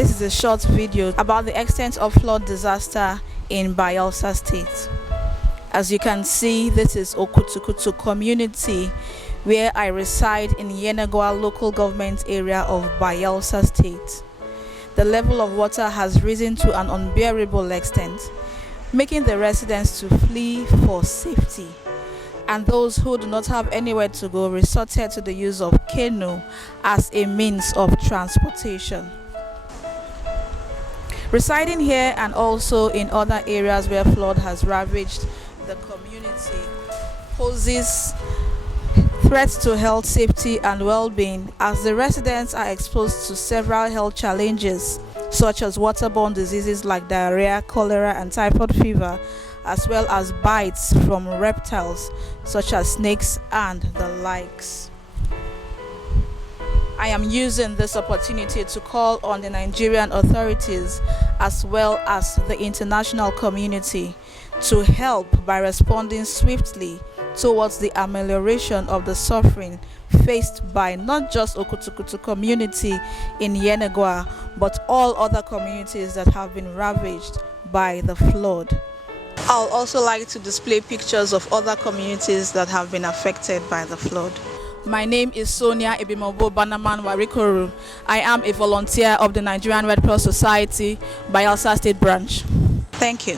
This is a short video about the extent of flood disaster in Bayelsa State. As you can see, this is Okutukutu community where I reside in Yenagwa local government area of Bayelsa State. The level of water has risen to an unbearable extent, making the residents to flee for safety, and those who do not have anywhere to go resorted to the use of canoe as a means of transportation. Residing here and also in other areas where flood has ravaged the community poses threats to health, safety and well-being, as the residents are exposed to several health challenges such as waterborne diseases like diarrhea, cholera and typhoid fever, as well as bites from reptiles such as snakes and the likes. I am using this opportunity to call on the Nigerian authorities as well as the international community to help by responding swiftly towards the amelioration of the suffering faced by not just Okutukutu community in Yenagwa, but all other communities that have been ravaged by the flood. I'll also like to display pictures of other communities that have been affected by the flood. My name is Sonia Ebimobo Banaman Warikoru. I am a volunteer of the Nigerian Red Cross Society, Bayelsa State branch. Thank you.